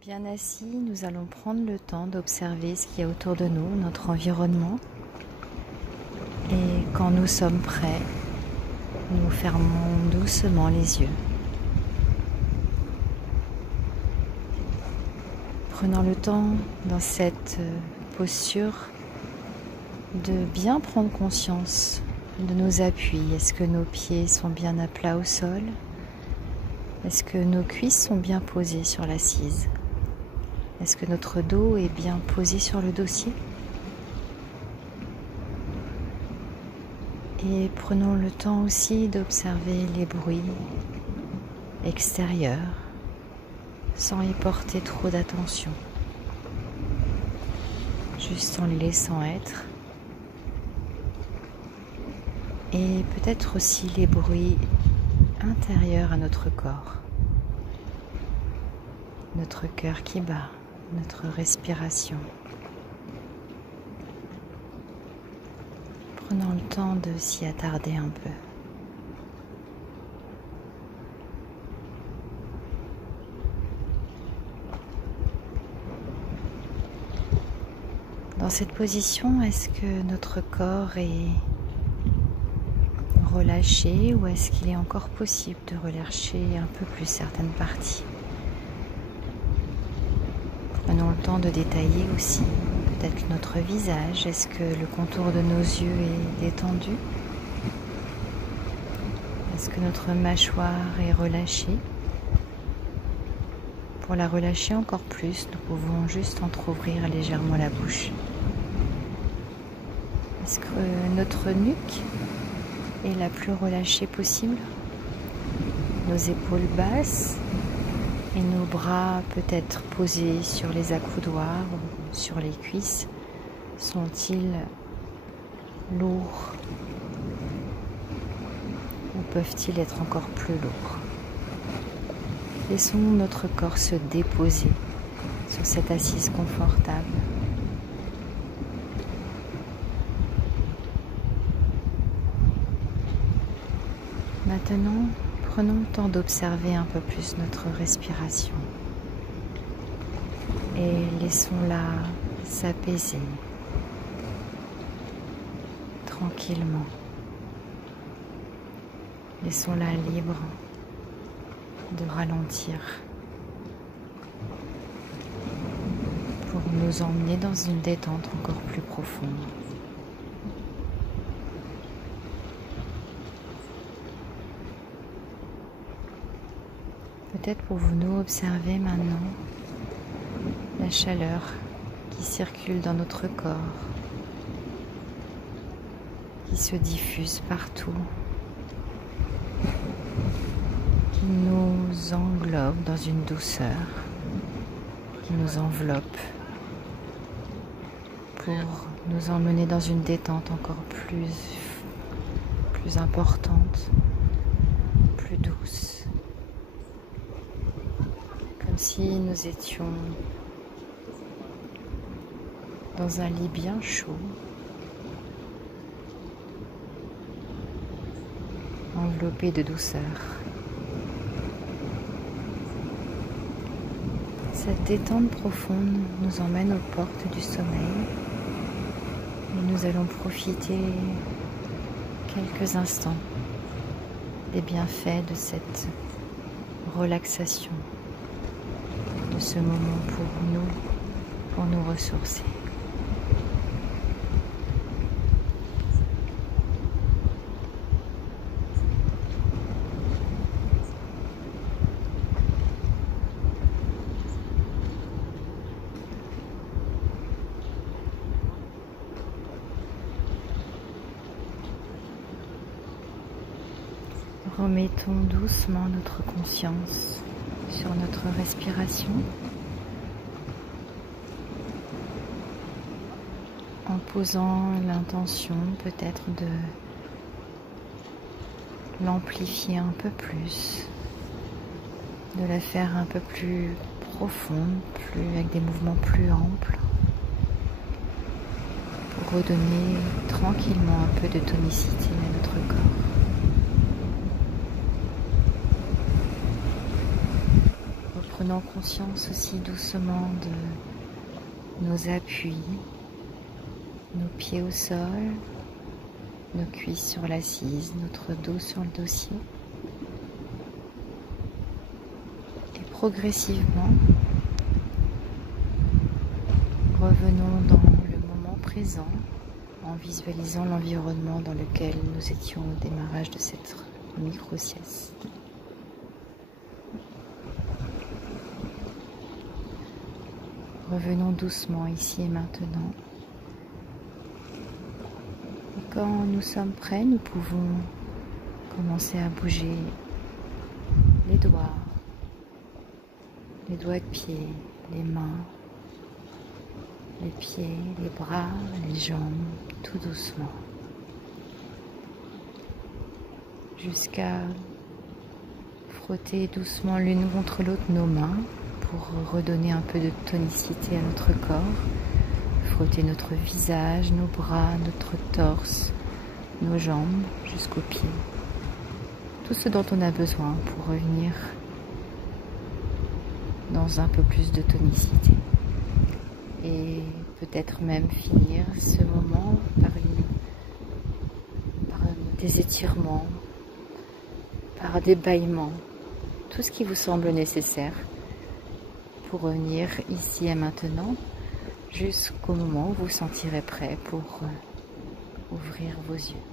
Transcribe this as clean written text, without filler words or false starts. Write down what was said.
Bien assis, nous allons prendre le temps d'observer ce qu'il y a autour de nous, notre environnement. Et quand nous sommes prêts, nous fermons doucement les yeux. Prenons le temps dans cette posture de bien prendre conscience de nos appuis. Est-ce que nos pieds sont bien à plat au sol? Est-ce que nos cuisses sont bien posées sur l'assise? Est-ce que notre dos est bien posé sur le dossier? Et prenons le temps aussi d'observer les bruits extérieurs sans y porter trop d'attention, juste en les laissant être. Et peut-être aussi les bruits intérieurs à notre corps, notre cœur qui bat, notre respiration. Prenons le temps de s'y attarder un peu. Dans cette position, est-ce que notre corps est relâché ou est-ce qu'il est encore possible de relâcher un peu plus certaines parties? Prenons le temps de détailler aussi peut-être notre visage. Est-ce que le contour de nos yeux est détendu? Est-ce que notre mâchoire est relâchée? Pour la relâcher encore plus, nous pouvons juste entrouvrir légèrement la bouche. Est-ce que notre nuque est la plus relâchée possible? Nos épaules basses et nos bras peut-être posés sur les accoudoirs ou sur les cuisses sont-ils lourds ou peuvent-ils être encore plus lourds? Laissons notre corps se déposer sur cette assise confortable. Maintenant, prenons le temps d'observer un peu plus notre respiration et laissons-la s'apaiser tranquillement. Laissons-la libre de ralentir pour nous emmener dans une détente encore plus profonde. Peut-être pouvons-nous observer maintenant la chaleur qui circule dans notre corps, qui se diffuse partout, qui nous englobe dans une douceur, qui nous enveloppe pour nous emmener dans une détente encore plus importante, plus douce. Comme si nous étions dans un lit bien chaud, enveloppé de douceur. Cette détente profonde nous emmène aux portes du sommeil et nous allons profiter quelques instants des bienfaits de cette relaxation, de ce moment pour nous ressourcer. Remettons doucement notre conscience sur notre respiration en posant l'intention peut-être de l'amplifier un peu plus, de la faire un peu plus profonde, avec des mouvements plus amples, pour redonner tranquillement un peu de tonicité à notre corps. prenant conscience aussi doucement de nos appuis, nos pieds au sol, nos cuisses sur l'assise, notre dos sur le dossier. Et progressivement, revenons dans le moment présent en visualisant l'environnement dans lequel nous étions au démarrage de cette micro-sieste. Revenons doucement ici et maintenant. Et quand nous sommes prêts, nous pouvons commencer à bouger les doigts de pied, les mains, les pieds, les bras, les jambes, tout doucement. Jusqu'à frotter doucement l'une contre l'autre nos mains pour redonner un peu de tonicité à notre corps. Frotter notre visage, nos bras, notre torse, nos jambes jusqu'aux pieds. Tout ce dont on a besoin pour revenir dans un peu plus de tonicité. Et peut-être même finir ce moment par des étirements, par des bâillements, tout ce qui vous semble nécessaire pour revenir ici et maintenant jusqu'au moment où vous vous sentirez prêt pour ouvrir vos yeux.